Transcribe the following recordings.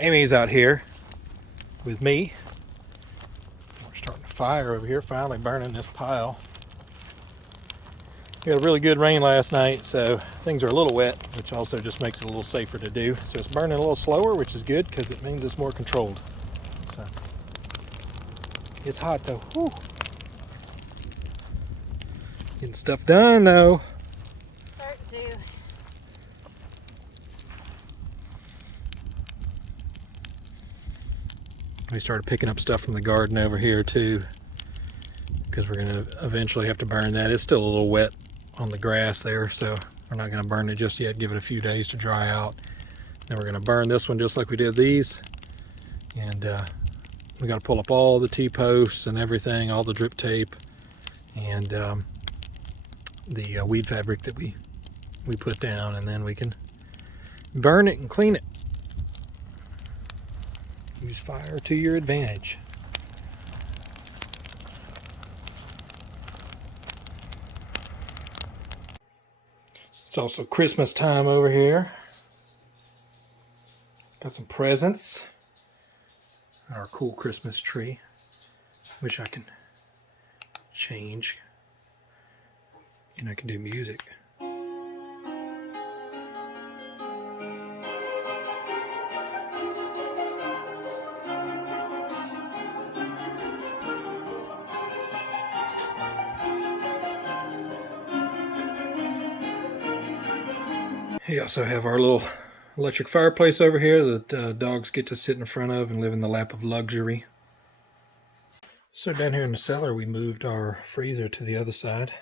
Amy's out here with me. We're starting a fire over here, finally burning this pile. We had a really good rain last night, so things are a little wet, which also just makes it a little safer to do. So it's burning a little slower, which is good because it means it's more controlled. So it's hot though. Whew. Getting stuff done though. Starting to. We started picking up stuff from the garden over here too, because we're going to eventually have to burn that. It's still a little wet on the grass there, so we're not going to burn it just yet. Give it a few days to dry out. Then we're going to burn this one just like we did these. And we got to pull up all the T-posts and everything, all the drip tape, and the weed fabric that we put down, and then we can burn it and clean it. Use fire to your advantage. It's also Christmas time over here. Got some presents. Our cool Christmas tree. Wish I can change. And I can do music. We also have our little electric fireplace over here that dogs get to sit in front of and live in the lap of luxury. So down here in the cellar we moved our freezer to the other side.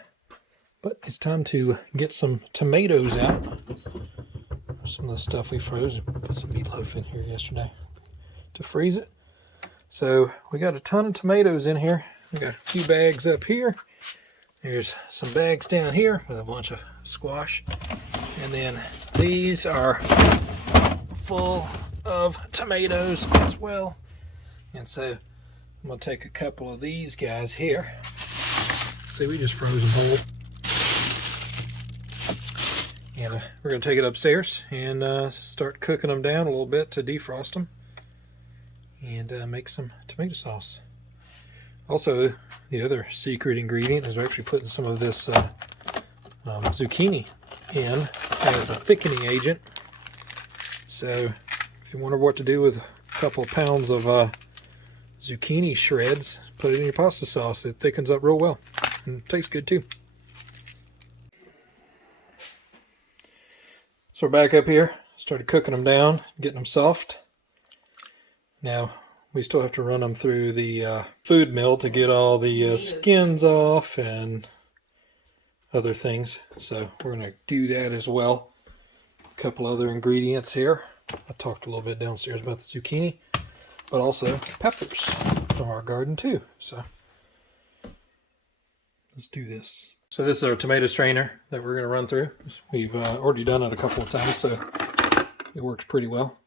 But it's time to get some tomatoes out. Some of the stuff we froze. Put some meatloaf in here yesterday to freeze it. So we got a ton of tomatoes in here. We got a few bags up here. There's some bags down here with a bunch of squash. And then these are full of tomatoes as well. And so I'm going to take a couple of these guys here. See, we just froze them whole. And we're going to take it upstairs and start cooking them down a little bit to defrost them. And make some tomato sauce. Also, the other secret ingredient is we're actually putting some of this zucchini in as a thickening agent. So if you wonder what to do with a couple of pounds of zucchini shreds, put it in your pasta sauce. It thickens up real well and it tastes good too. So we're back up here. Started cooking them down, getting them soft. Now we still have to run them through the food mill to get all the skins off and other things. So we're going to do that as well. A couple other ingredients here. I talked a little bit downstairs about the zucchini, but also peppers from our garden too. So let's do this. So this is our tomato strainer that we're going to run through. We've already done it a couple of times, so it works pretty well.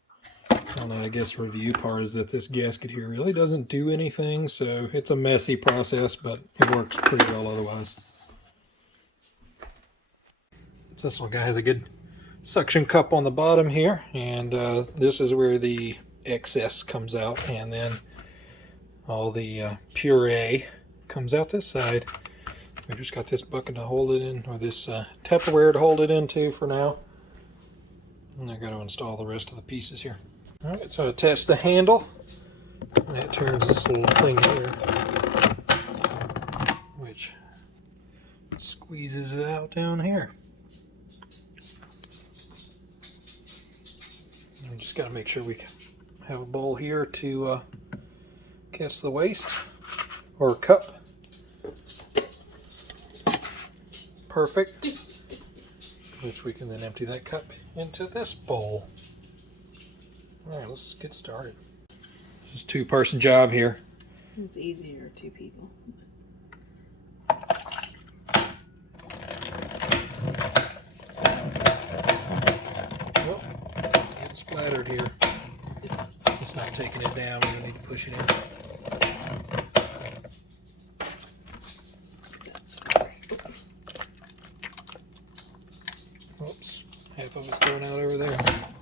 And I guess review part is that this gasket here really doesn't do anything, so it's a messy process, but it works pretty well otherwise. So this one guy has a good suction cup on the bottom here, and this is where the excess comes out, and then all the puree comes out this side. We just got this bucket to hold it in, or this Tupperware to hold it into for now. And I'm going to install the rest of the pieces here. Alright, so attach the handle, and that turns this little thing here, which squeezes it out down here. And we just got to make sure we have a bowl here to catch the waste, or a cup. Perfect. Which we can then empty that cup into this bowl. Alright, let's get started. It's a two-person job here. It's easier, two people. Well, getting splattered here. It's not taking it down. We don't need to push it in. Oops, half of it's going out over there.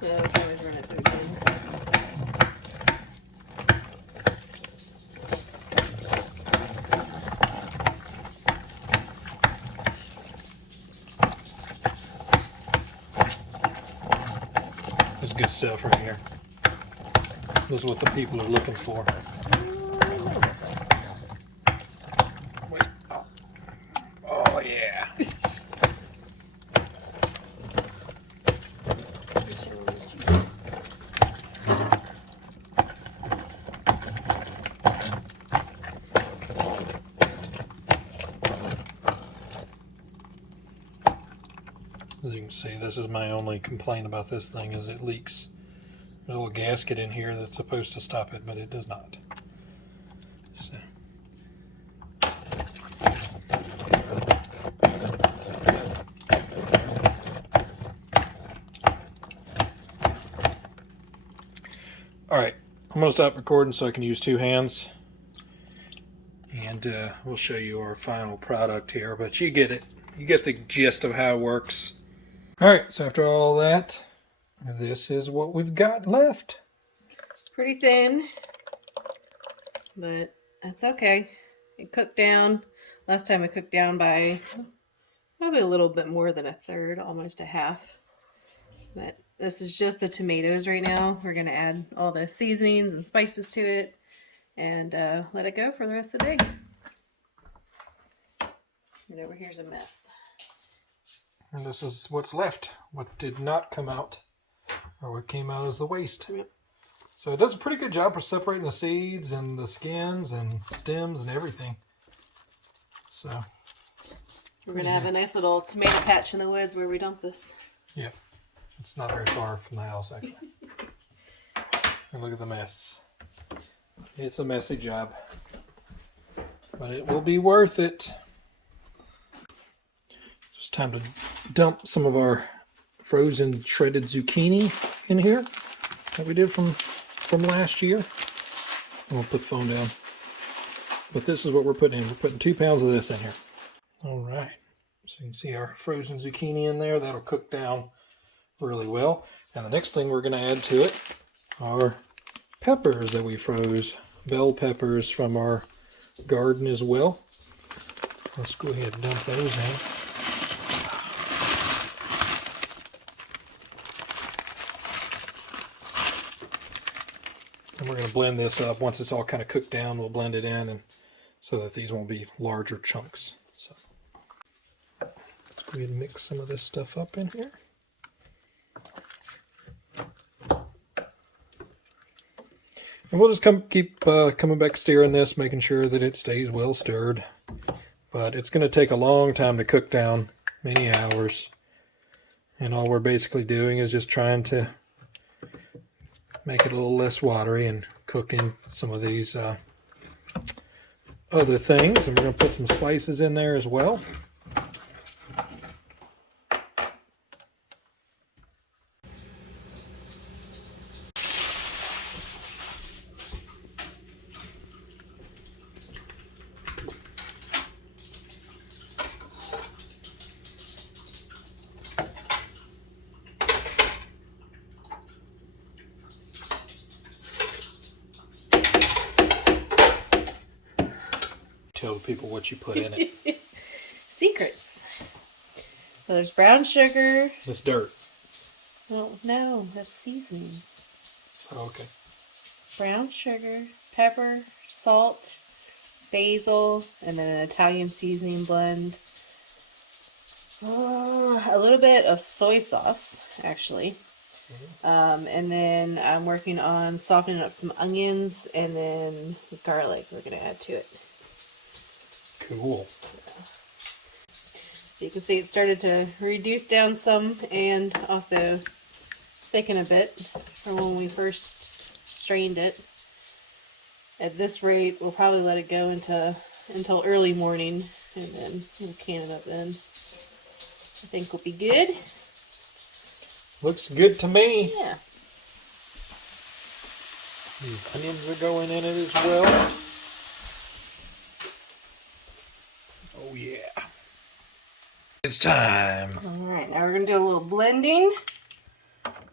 Yeah, we can always run it through again. good stuff right here. This is what the people are looking for. Wait. Oh, oh yeah. As you can see, this is my only complaint about this thing is it leaks. There's a little gasket in here that's supposed to stop it, but it does not. So. Alright, I'm going to stop recording so I can use two hands. And we'll show you our final product here, but you get it. You get the gist of how it works. Alright, so after all that, this is what we've got left. Pretty thin, but that's okay. It cooked down. Last time it cooked down by probably a little bit more than a third, almost a half. But this is just the tomatoes right now. We're going to add all the seasonings and spices to it and let it go for the rest of the day. And over here's a mess. And this is what's left. What did not come out, or what came out as the waste. Yep. So it does a pretty good job of separating the seeds and the skins and stems and everything. So we're going to have a nice little tomato patch in the woods where we dump this. Yeah. It's not very far from the house, actually. And look at the mess. It's a messy job. But it will be worth it. It's time to dump some of our frozen shredded zucchini in here that we did from last year. I'm going to put the phone down. But this is what we're putting in. We're putting 2 pounds of this in here. All right. So you can see our frozen zucchini in there. That'll cook down really well. And the next thing we're going to add to it are peppers that we froze. Bell peppers from our garden as well. Let's go ahead and dump those in. And we're going to blend this up. Once it's all kind of cooked down, we'll blend it in and so that these won't be larger chunks. So let's go ahead and mix some of this stuff up in here. And we'll just keep coming back stirring this, making sure that it stays well stirred. But it's going to take a long time to cook down, many hours. And all we're basically doing is just trying to make it a little less watery and cook in some of these other things. And we're going to put some spices in there as well. Tell people what you put in it. Secrets. So there's brown sugar. It's dirt. Well, no, that's seasonings. Oh, okay. Brown sugar, pepper, salt, basil, and then an Italian seasoning blend. A little bit of soy sauce, actually. And then I'm working on softening up some onions and then garlic we're going to add to it. Cool. You can see it started to reduce down some and also thicken a bit from when we first strained it. At this rate, we'll probably let it go until early morning and then we'll can it up then. I think we'll be good. Looks good to me. Yeah. These onions are going in it as well. Oh yeah. It's time. Alright, now we're going to do a little blending.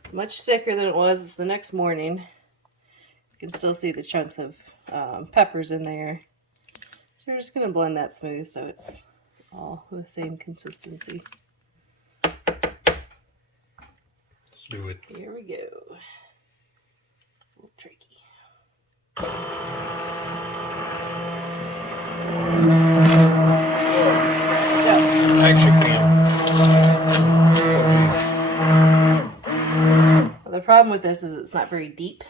It's much thicker than it was the next morning. You can still see the chunks of peppers in there. So we're just going to blend that smooth so it's all the same consistency. Let's do it. Here we go. It's a little tricky. Action cam. Well, the problem with this is it's not very deep.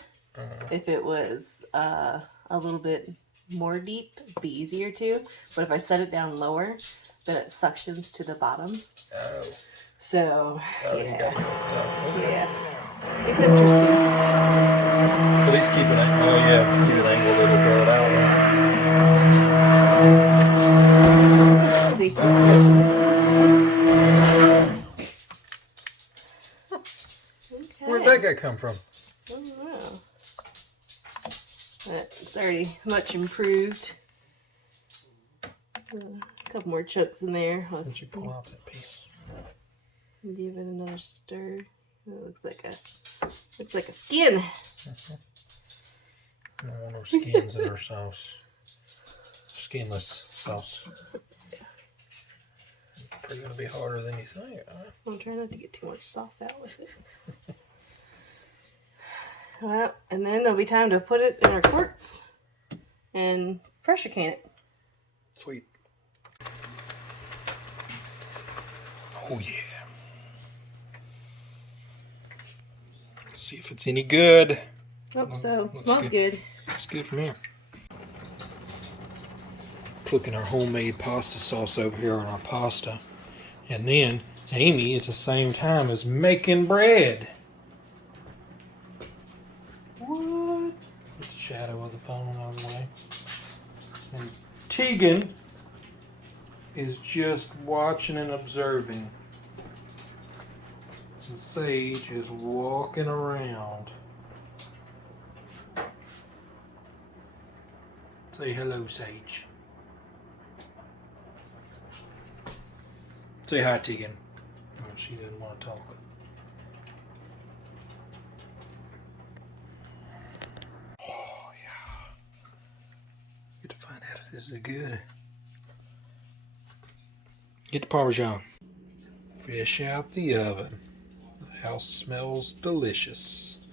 If it was a little bit more deep, it'd be easier to. But if I set it down lower, then it suctions to the bottom. Oh. So, You gotta go up top. Okay. yeah. It's interesting. At least keep it. Oh yeah, keep it angled. It'll draw it out. Let's see. Okay. Where'd that guy come from? I don't know. But it's already much improved. A couple more chunks in there. Why don't you pull out that piece? Give it another stir. It looks like a skin. No more skins in our sauce. Skinless sauce. Probably gonna be harder than you think. Huh? I'm trying not to get too much sauce out with it. Well, and then it'll be time to put it in our quarts and pressure can it. Sweet. Oh yeah. Let's see if it's any good. Oh, so Looks smells good. Looks good from here. Cooking our homemade pasta sauce over here on our pasta. And then Amy at the same time is making bread. What? Get the shadow of the phone out of the way. And Tegan is just watching and observing. And Sage is walking around. Say hello, Sage. Say hi, Tegan. Oh, she doesn't want to talk. Oh, yeah. Get to find out if this is good. Get the Parmesan. Fish out the oven. The house smells delicious.